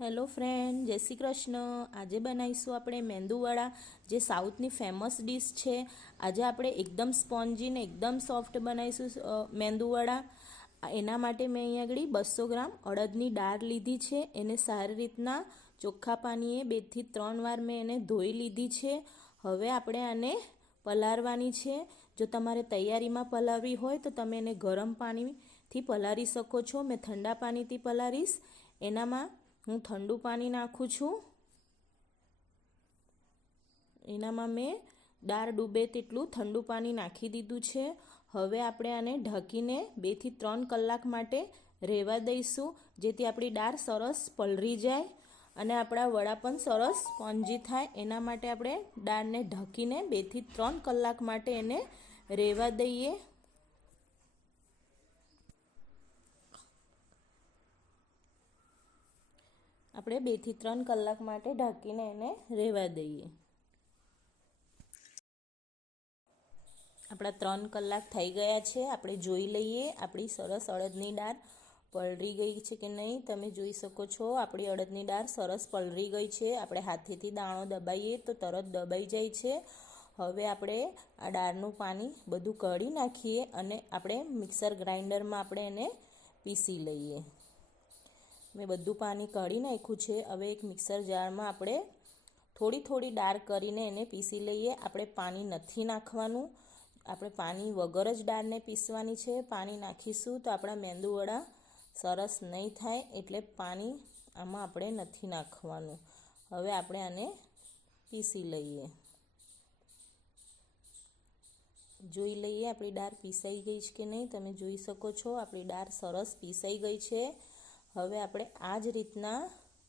Hello friend, જય શ્રી કૃષ્ણ. આજે બનાવીશું આપણે મેંદુવડા, જે સાઉથની ફેમસ ડીશ છે. આજે આપણે એકદમ સ્પોન્જી ને એકદમ સોફ્ટ બનાવીશું મેંદુવડા. એના માટે મેં અહીંયા આગળ બસો ગ્રામ અડદની દાળ લીધી છે. એને સારી રીતના ચોખ્ખા પાણીએ બેથી ત્રણ વાર મેં એને ધોઈ લીધી છે. હવે આપણે આને પલાળવાની છે. જો તમારે તૈયારીમાં પલાળવી હોય તો તમે એને ગરમ પાણીથી પલાળી શકો છો. મેં ઠંડા પાણીથી પલાળીશ. એનામાં હું ઠંડુ પાણી નાખું છું. એનામાં મેં દાળ ડૂબે તેટલું ઠંડુ પાણી નાખી દીધું છે. હવે આપણે આને ઢકીને બેથી ત્રણ કલાક માટે રહેવા દઈશું, જેથી આપણી દાળ સરસ પલળી જાય અને આપણા વડા પણ સરસ સ્પોન્જી થાય. એના માટે આપણે દાળને ઢકીને બેથી ત્રણ કલાક માટે એને રહેવા દઈએ. આપણે બેથી ત્રણ કલાક માટે ઢાંકીને એને રહેવા દઈએ. આપણા ત્રણ કલાક થઈ ગયા છે. આપણે જોઈ લઈએ આપણી સરસ અડદની દાળ પલળી ગઈ છે કે નહીં? તમે જોઈ શકો છો આપણી અડદની દાળ સરસ પલળી ગઈ છે. આપણે હાથેથી દાણો દબાઈએ તો તરત દબાઈ જાય છે. હવે આપણે આ દાળનું પાણી બધું કાઢી નાખીએ અને આપણે મિક્સર ગ્રાઇન્ડરમાં આપણે એને પીસી લઈએ. મેં બધું પાણી કાઢી નાખ્યું છે. હવે એક મિક્સર જારમાં આપણે થોડી થોડી ડાર કરીને એને પીસી લઈએ. આપણે પાણી નથી નાખવાનું. આપણે પાણી વગર જ દાળને પીસવાની છે. પાણી નાખીશું તો આપણા મેંદુવડા સરસ નહીં થાય એટલે પાણી આમાં આપણે નથી નાખવાનું. હવે આપણે આને પીસી લઈએ. જોઈ લઈએ આપણી દાળ પીસાઈ ગઈ છે કે નહીં? તમે જોઈ શકો છો, આપણી દાળ સરસ પીસાઈ ગઈ છે. હવે આપણે આ જ રીતના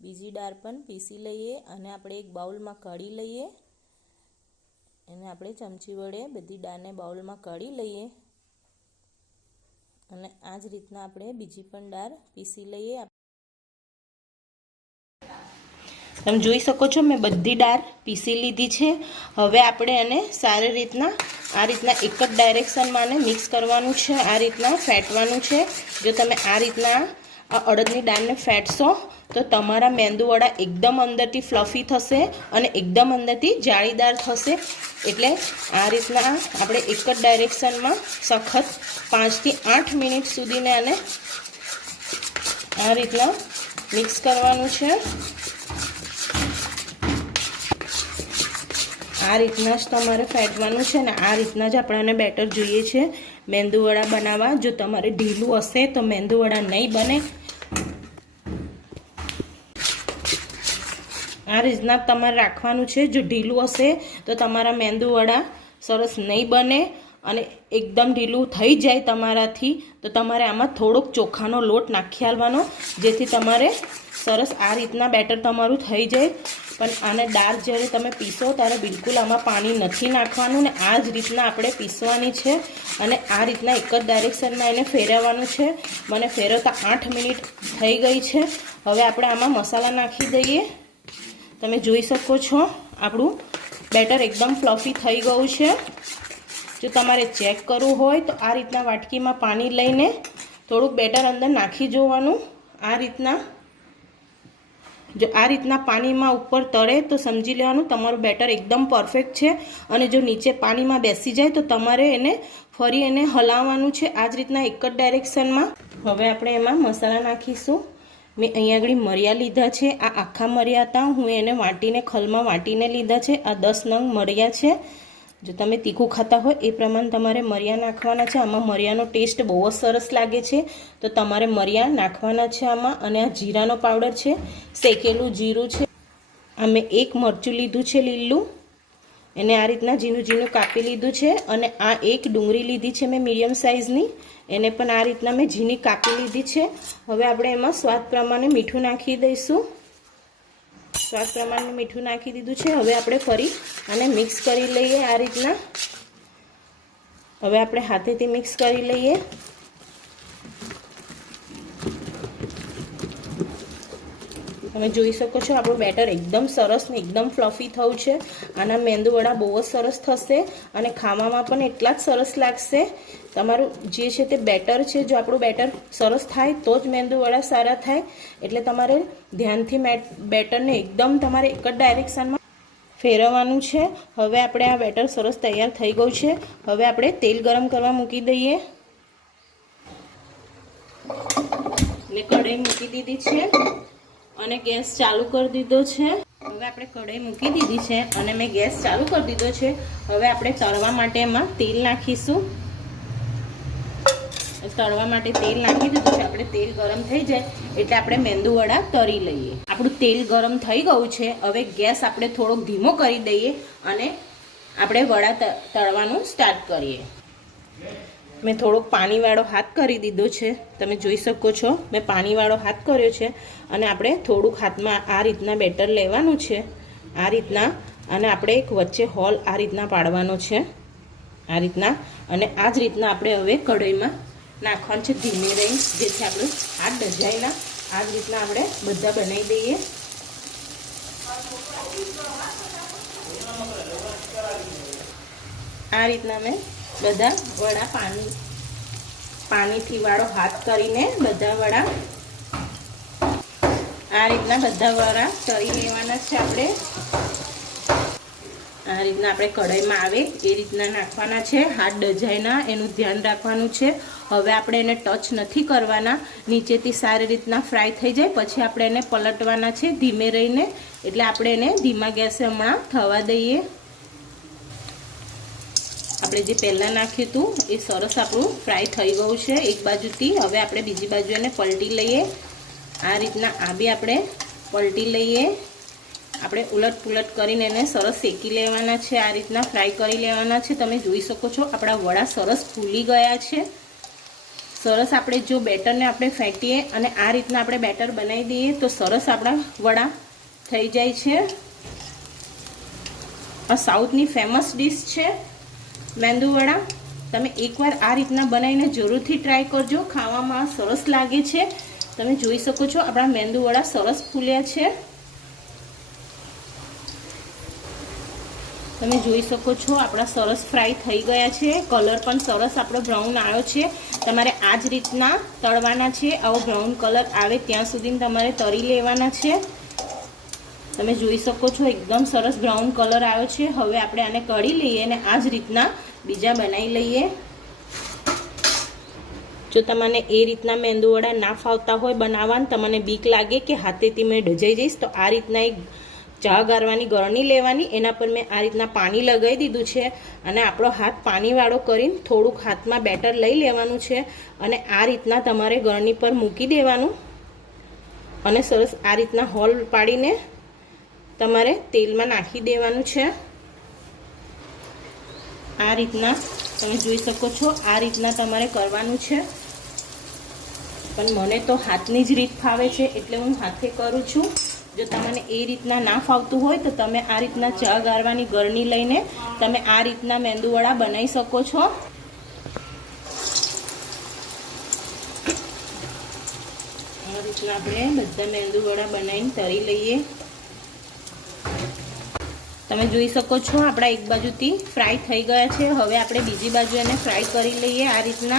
બીજી દાળ પણ પીસી લઈએ અને આપણે એક બાઉલમાં કાઢી લઈએ. એને આપણે ચમચી વડે બધી દાળને બાઉલમાં કાઢી લઈએ. અને આ જ રીતના આપણે બીજી પણ દાળ પીસી લઈએ. તમે જોઈ શકો છો મેં બધી દાળ પીસી લીધી છે. હવે આપણે એને સારી રીતના, આ રીતના એક જ ડાયરેક્શનમાં મિક્સ કરવાનું છે, આ રીતના ફેટવાનું છે. જો તમે આ રીતના આ અડદની દાળને ફેટશો તો તમારા મેંદુવડા એકદમ અંદરથી ફ્લફી થશે અને એકદમ અંદરથી જાળીદાર થશે. એટલે આ રીતના આપણે એક જ ડાયરેક્શનમાં સખત પાંચથી આઠ મિનિટ સુધીને આને આ રીતના મિક્સ કરવાનું છે. આ રીતના જ તમારે ફેટવાનું છે ને આ રીતના જ આપણને બેટર જોઈએ છે. મેંદુવડા બનાવવા. જો તમારે ઢીલું હશે તો મેંદુવડા નહીં બને. આ રીતના તમારે રાખવાનું છે. જો ઢીલું હશે તો તમારા મેંદુવડા સરસ નહીં બને અને એકદમ ઢીલું થઈ જાય તમારાથી તો તમારે આમાં થોડોક ચોખાનો લોટ નાખી આલવાનો, જેથી તમારે સરસ આ રીતના બેટર તમારું થઈ જાય. પણ આને દાળ જ્યારે તમે પીસો ત્યારે બિલકુલ આમાં પાણી નથી નાખવાનું ને આ જ રીતના આપણે પીસવાની છે અને આ રીતના એક જ ડાયરેક્શનમાં એને ફેરવવાનું છે. મને ફેરવતા આઠ મિનિટ થઈ ગઈ છે. હવે આપણે આમાં મસાલા નાખી દઈએ. તમે જોઈ શકો છો, આપણું બેટર એકદમ ફ્લફી થઈ ગયું છે. જો તમારે ચેક કરવું હોય તો આ રીતના વાટકીમાં પાણી લઈને થોડુંક બેટર અંદર નાખી જોવાનું. આ રીતના, જો આ રીતના પાણીમાં ઉપર તળે તો સમજી લેવાનું તમારું બેટર એકદમ પરફેક્ટ છે. અને જો નીચે પાણીમાં બેસી જાય તો તમારે એને ફરી એને હલાવવાનું છે. આ જ રીતના એક જ ડાયરેક્શનમાં. હવે આપણે એમાં મસાલા નાખીશું. મેં અહીંયા આગળ મરિયા લીધા છે. આ આખા મરિયા હતા હું એને વાટીને, ખલમાં વાટીને લીધા છે. આ દસ નંગ મરિયા છે. જો તમે તીખું ખાતા હોય, એ પ્રમાણે તમારે મરિયા નાખવાના છે. આમાં મરિયાનો ટેસ્ટ બહુ જ સરસ લાગે છે. તો તમારે મરિયા નાખવાના છે આમાં અને આ જીરાનો પાવડર છે. શેકેલું જીરું છે. આ મેં એક મરચું લીધું છે લીલું. એને આ રીતના ઝીણું ઝીણું કાપી લીધું છે અને આ એક ડુંગળી લીધી છે મેં મીડિયમ સાઇઝની. એને પણ આ રીતના મેં ઝીણી કાપી લીધી છે. હવે આપણે એમાં સ્વાદ પ્રમાણે મીઠું નાખી દઈશું. સ્વાદ પ્રમાણે મીઠું નાખી દીધું છે. હવે આપણે ફરી આને મિક્સ કરી લઈએ આ રીતના. હવે આપણે હાથેથી મિક્સ કરી લઈએ. તમે જોઈ શકો છો, આપણું બેટર એકદમ સરસ ને એકદમ ફ્લફી થયું છે. આના મેંદુવડા બહુ જ સરસ થશે અને ખાવામાં પણ એટલા જ સરસ લાગશે. તમારું જે છે તે બેટર છે, જો આપણું બેટર સરસ થાય, તો જ મેંદુવડા સારા થાય. એટલે તમારે ધ્યાનથી બેટરને એકદમ તમારે એક જ ડાયરેક્શનમાં ફેરવવાનું છે. હવે આપણે આ બેટર સરસ તૈયાર થઈ ગયું છે. હવે આપણે તેલ ગરમ કરવા મૂકી દઈએ. ને કઢાઈ મૂકી દીધી છે. અને ગેસ ચાલુ કરી દીધો છે. હવે આપણે કઢાઈ મૂકી દીધી છે અને મેં ગેસ ચાલુ કરી દીધો છે. હવે આપણે તળવા માટે એમાં તેલ નાખીશું. તળવા માટે તેલ નાખી દીધું છે. આપણે તેલ ગરમ થઈ જાય એટલે આપણે મેંદુવડા તળી લઈએ. આપણું તેલ ગરમ થઈ ગયું છે. હવે ગેસ આપણે થોડોક ધીમો કરી દઈએ અને આપણે વડા તળવાનું સ્ટાર્ટ કરીએ. મેં થોડોક પાણીવાળો હાથ કરી દીધો છે. તમે જોઈ શકો છો, મેં પાણીવાળો હાથ કર્યો છે અને આપણે થોડુંક હાથમાં આ રીતના બેટર લેવાનું છે. આ રીતના અને આપણે એક વચ્ચે હોલ આ રીતના પાડવાનો છે. આ રીતના અને આ જ રીતના આપણે હવે કઢાઈમાં નાખવાનું છે ધીમી રહી જેથી આપણું હાથ ડજાઈના આ જ રીતના આપણે બધા બનાવી દઈએ. આ રીતના મેં બધા વડા પાણી, પાણીથી વાળો હાથ કરીને બધા વડા આ રીતના બધા વડા કરી લેવાના છે આપણે. આ રીતના આપણે કઢાઈમાં આવે એ રીતના નાખવાના છે. હાથ ડજાઈના એનું ધ્યાન રાખવાનું છે. હવે આપણે એને ટચ નથી કરવાના. નીચેથી સારી રીતના ફ્રાય થઈ જાય. પછી આપણે એને પલટવાના છે ધીમે રહીને. એટલે આપણે એને ધીમા ગેસે હમણાં થવા દઈએ. આપણે જે પહેલાં નાખ્યું હતું, એ સરસ આપણું ફ્રાય થઈ ગયું છે એક બાજુથી. હવે આપણે બીજી બાજુ એને પલટી લઈએ. આ રીતના આ બી આપણે પલટી લઈએ. આપણે ઉલટ પુલટ કરીને એને સરસ શેકી લેવાના છે. આ રીતના ફ્રાય કરી લેવાના છે. તમે જોઈ શકો છો આપણા વડા સરસ ફૂલી ગયા છે. સરસ આપણે જો બેટરને આપણે ફેંકીએ અને આ રીતના આપણે બેટર બનાવી દઈએ તો સરસ આપણા વડા થઈ જાય છે. આ સાઉથની ફેમસ ડીશ છે. મેંદુવડા તમે એકવાર આ રીતના બનાવીને જરૂરથી ટ્રાય કરજો. ખાવામાં સરસ લાગે છે. તમે જોઈ શકો છો આપણા મેંદુવડા સરસ ફૂલ્યા છે. તમે જોઈ શકો છો આપણા સરસ ફ્રાય થઈ ગયા છે. કલર પણ સરસ આપણો બ્રાઉન આવ્યો છે. તમારે આ જ રીતના તળવાના છે. આવો બ્રાઉન કલર આવે ત્યાં સુધી તમારે તળી લેવાના છે. તમે જોઈ શકો છો, એકદમ સરસ બ્રાઉન કલર આવ્યો છે. હવે આપણે આને કઢી લઈએ અને આ જ રીતના બીજા બનાવી લઈએ. જો તમને એ રીતના મેંદુવડા ના ફાવતા હોય બનાવવાનું, તમને બીક લાગે કે હાથેથી મેં ડજાઈ જઈશ, તો આ રીતના એક ચા ગારવાની ગરણી લેવાની. એના પર મેં આ રીતના પાણી લગાવી દીધું છે અને આપણો હાથ પાણીવાળો કરીને થોડુંક હાથમાં બેટર લઈ લેવાનું છે અને આ રીતના તમારે ગરણી પર મૂકી દેવાનું. અને સરસ આ રીતના હોલ પાડીને તમારે તેલમાં નાખી દેવાનું છે. આ રીતના તમે જોઈ શકો છો, આ રીતના તમારે કરવાનું છે. પણ મને તો હાથની જ રીત ફાવે છે, એટલે હું હાથે કરું છું. જો તમને એ રીતના ના ફાવતું હોય તો તમે આ રીતના ચા ગારવાની ગરણી લઈને તમે આ રીતના મેંદુવડા બનાવી શકો છો. આ રીતના આપણે બધા મેંદુવડા બનાવીને તરી લઈએ. તમે જોઈ શકો છો, આપણા એક બાજુથી ફ્રાય થઈ ગયા છે. હવે આપણે બીજી બાજુ એને ફ્રાય કરી લઈએ આ રીતના.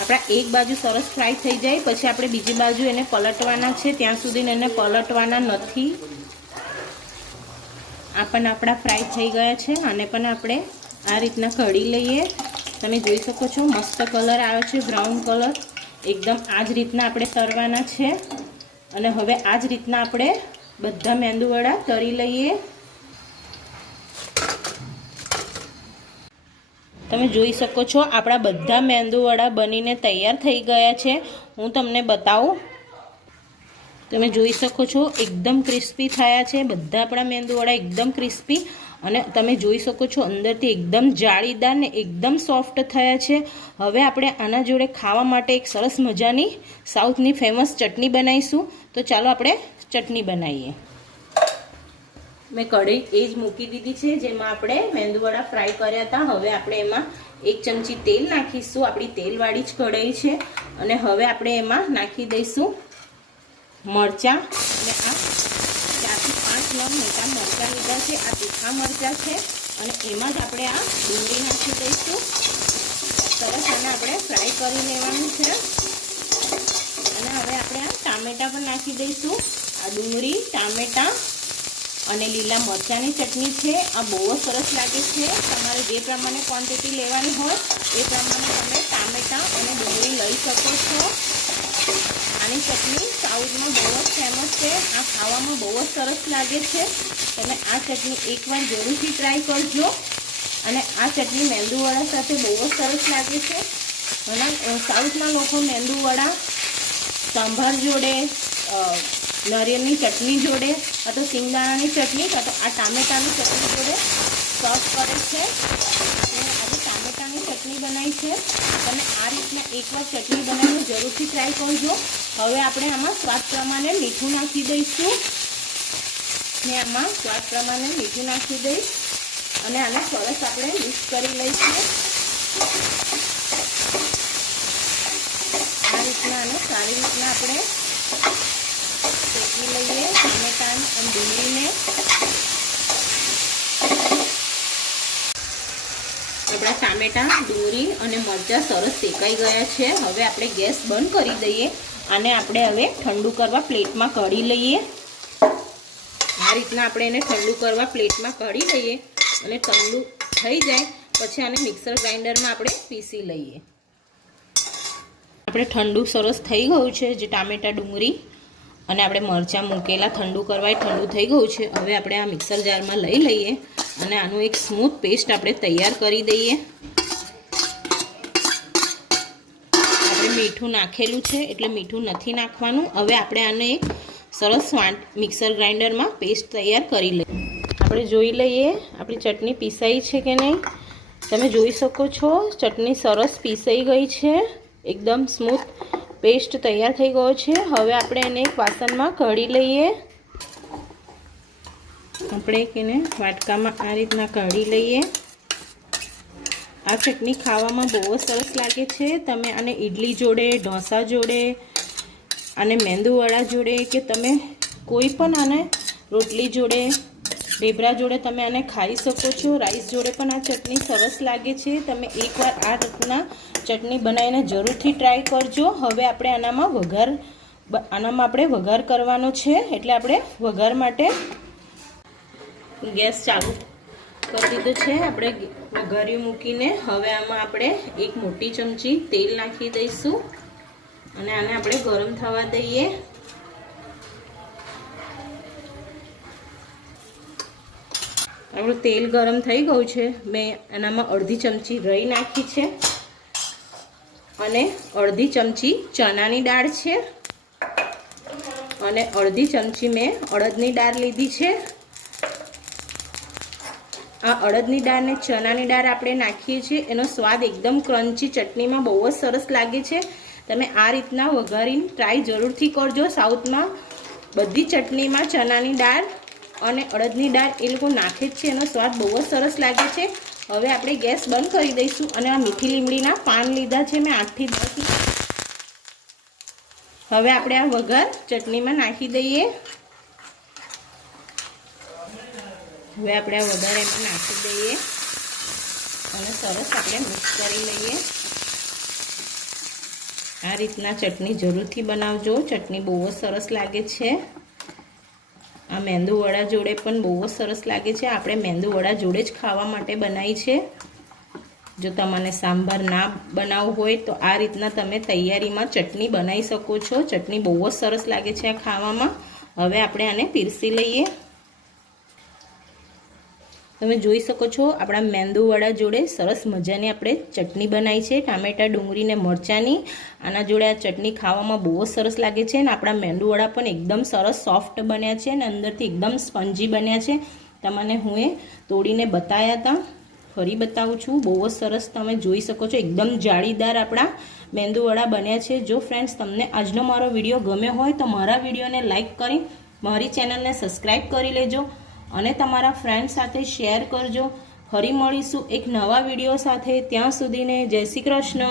આપણા એક બાજુ સરસ ફ્રાય થઈ જાય, પછી આપણે બીજી બાજુ એને પલટવાના છે. ત્યાં સુધી એને પલટવાના નથી. આ પણ આપણા ફ્રાય થઈ ગયા છે, આને પણ આપણે આ રીતના કઢી લઈએ. તમે જોઈ શકો છો, મસ્ત કલર આવે છે, બ્રાઉન કલર. એકદમ આ જ રીતના આપણે તરવાના છે. અને હવે આ જ રીતના આપણે બધા મેંદુવડા તળી લઈએ. તમે જોઈ શકો છો, આપણા બધા મેંદુવડા બનીને તૈયાર થઈ ગયા છે. હું તમને બતાવું તમે જોઈ શકો છો, એકદમ ક્રિસ્પી થયા છે. બધા આપણા મેંદુવડા એકદમ ક્રિસ્પી અને તમે જોઈ શકો છો, અંદરથી એકદમ જાળીદાર ને એકદમ સોફ્ટ થયા છે. હવે આપણે આના જોડે ખાવા માટે એક સરસ મજાની સાઉથની ફેમસ ચટણી બનાવીશું. તો ચાલો આપણે ચટણી બનાવીએ. મેં કઢાઈ એ જ મૂકી દીધી છે, જેમાં આપણે મેંદુવડા ફ્રાય કર્યા હતા. હવે આપણે એમાં એક ચમચી તેલ નાખીશું. આપણી તેલવાળી જ કઢાઈ છે. અને હવે આપણે એમાં નાખી દઈશું મરચાં. અને આ ચારથી પાંચ નંગ મોટા મરચાં લીધા છે. આ તીખા મરચાં છે. અને એમાં જ આપણે આ ડુંગળી નાખી દઈશું. સરસ આને આપણે ફ્રાય કરી લેવાનું છે. અને હવે આપણે આ ટામેટાં પણ નાખી દઈશું. આ ડુંગળી, ટામેટાં અને લીલા મરચાંની ચટણી છે. આ બહુ જ સરસ લાગે છે. તમારે જે પ્રમાણે ક્વોન્ટિટી લેવાની હોય, એ પ્રમાણે તમે ટામેટાં અને ડુંગળી લઈ શકો છો. આની ચટણી સાઉથમાં બહુ જ ફેમસ છે. આ ખાવામાં બહુ જ સરસ લાગે છે. તમે આ ચટણી એકવાર જરૂરથી ટ્રાય કરજો. અને આ ચટણી મેંદુવડા સાથે બહુ જ સરસ લાગે છે. ઘણા સાઉથના લોકો મેંદુવડા, સાંભાર જોડે નારિયેળની ચટણી જોડે તો સિંગદાણાની ચટણી કાં તો આ ટામેટાની ચટણી જોડે સર્વ કરે છે. આજે ટામેટાની ચટણી બનાવી છે. તમે આ રીતના એકવાર ચટણી બનાવીને જરૂરથી ટ્રાય કરજો. હવે આપણે આમાં સ્વાદ પ્રમાણે મીઠું નાખી દઈશું. ને આમાં સ્વાદ પ્રમાણે મીઠું નાખી દઈશ. અને આને સરસ આપણે મિક્સ કરી લઈશું. આ રીતના આને સારી રીતના આપણે શેકી લઈએ. ટામેટા અને ડુંગળીને. આપણા ટામેટા, ડુંગળી અને મરચાં સરસ શેકાઈ ગયા છે. હવે આપણે ગેસ બંધ કરી દઈએ અને આપણે હવે ઠંડુ કરવા પ્લેટમાં કાઢી લઈએ. આ રીતના આપણે એને ઠંડુ કરવા પ્લેટમાં કાઢી લઈએ અને ઠંડુ થઈ જાય પછી આને મિક્સર ગ્રાઇન્ડરમાં આપણે પીસી લઈએ. આપણે ઠંડુ સરસ થઈ ગયું છે જે ટામેટાં, ડુંગળી અને આપણે મરચાં મૂકેલા ઠંડુ કરવા ઠંડુ થઈ ગયું છે. હવે આપણે આ મિક્સર જારમાં લઈ લઈએ. અને આનું એક સ્મૂથ પેસ્ટ આપણે તૈયાર કરી દઈએ. આપણે મીઠું નાખેલું છે, એટલે મીઠું નથી નાખવાનું. હવે આપણે આને એક સરસ મિક્સર ગ્રાઇન્ડરમાં પેસ્ટ તૈયાર કરી લઈએ. આપણે જોઈ લઈએ, આપણી ચટણી પીસાઈ છે કે નહીં? તમે જોઈ શકો છો, ચટણી સરસ પીસાઈ ગઈ છે. એકદમ સ્મૂથ પેસ્ટ તૈયાર થઈ ગયો છે. હવે આપણે એને એક વાસણમાં કઢી લઈએ. આપણે એને વાટકામાં આ રીતના કાઢી લઈએ. આ ચટણી ખાવામાં બહુ સરસ લાગે છે. તમે આને ઇડલી જોડે, ઢોસા જોડે, અને મેંદુવડા જોડે કે તમે કોઈ પણ આને રોટલી જોડે, ઢેબરા જોડે તમે આને ખાઈ શકો છો. રાઈસ જોડે પણ આ ચટણી સરસ લાગે છે. તમે એકવાર આ રીતના ચટણી બનાવીને જરૂરથી ટ્રાય કરજો. હવે આપણે આનામાં વઘાર, આનામાં આપણે વઘાર કરવાનો છે. એટલે આપણે વઘાર માટે ગેસ ચાલુ કરી દીધું છે. આપણે વઘાર્યું મૂકીને હવે આમાં આપણે એક મોટી ચમચી તેલ નાખી દઈશું અને આને આપણે ગરમ થવા દઈએ. આપણું તેલ ગરમ થઈ ગયું છે. મેં એનામાં અડધી ચમચી રહી નાખી છે અને અડધી ચમચી ચણાની દાળ છે અને અડધી ચમચી મેં અડદની દાળ લીધી છે. આ અડદની દાળ ને ચણાની દાળ આપણે નાખીએ છીએ. એનો સ્વાદ એકદમ ક્રન્ચી ચટણીમાં બહુ જ સરસ લાગે છે. તમે આ રીતના વઘારીને ટ્રાય જરૂરથી કરજો. સાઉથમાં બધી ચટણીમાં ચણાની દાળ અને અડદની દાળ એ લોકો નાખે જ છે. એનો સ્વાદ બહુ જ સરસ લાગે છે. હવે આપણે ગેસ બંધ કરી દઈશું અને આ મીઠી લીમડીના પાન લીધા છે મેં આઠથી દસ હવે આપણે આ વઘાર ચટણીમાં નાખી દઈએ. હવે આપણે આ વધારે એમાં નાખી દઈએ. અને સરસ આપણે મિક્સ કરી લઈએ. આ રીતના ચટણી જરૂરથી બનાવજો. ચટણી બહુ જ સરસ લાગે છે. આ મેંદુ વડા જોડે પણ બહુ જ સરસ લાગે છે. આપણે મેંદુ વડા જોડે જ ખાવા માટે બનાવી છે. જો તમને સાંભાર ના બનાવવું હોય તો આ રીતના તમે તૈયારીમાં ચટણી બનાવી શકો છો. ચટણી બહુ જ સરસ લાગે છે આ ખાવામાં. હવે આપણે આને પીરસી લઈએ. તમે જોઈ શકો છો આપણા મેંદુવડા જોડે સરસ મજાની આપણે ચટણી બનાવી છે, ટામેટા, ડુંગળી ને મરચાંની. આના જોડે આ ચટણી ખાવામાં બહુ જ સરસ લાગે છે અને આપણા મેંદુવડા પણ એકદમ સરસ સોફ્ટ બન્યા છે અને અંદરથી એકદમ સ્પંજી બન્યા છે. તમને હું એ તોડીને બતાવ્યા હતા ફરી બતાવું છું, બહુ જ સરસ તમે જોઈ શકો છો. એકદમ જાળીદાર આપણા મેંદુવડા બન્યા છે. જો ફ્રેન્ડ્સ તમને આજનો મારો વીડિયો ગમ્યો હોય તો મારા વિડીયોને લાઇક કરી, મારી ચેનલને સબસ્ક્રાઈબ કરી લેજો. અને તમારા ફ્રેન્ડ સાથે શેર કરજો. ફરી મળીશું એક નવા વીડિયો સાથે. ત્યાં સુધીને જય શ્રી કૃષ્ણ.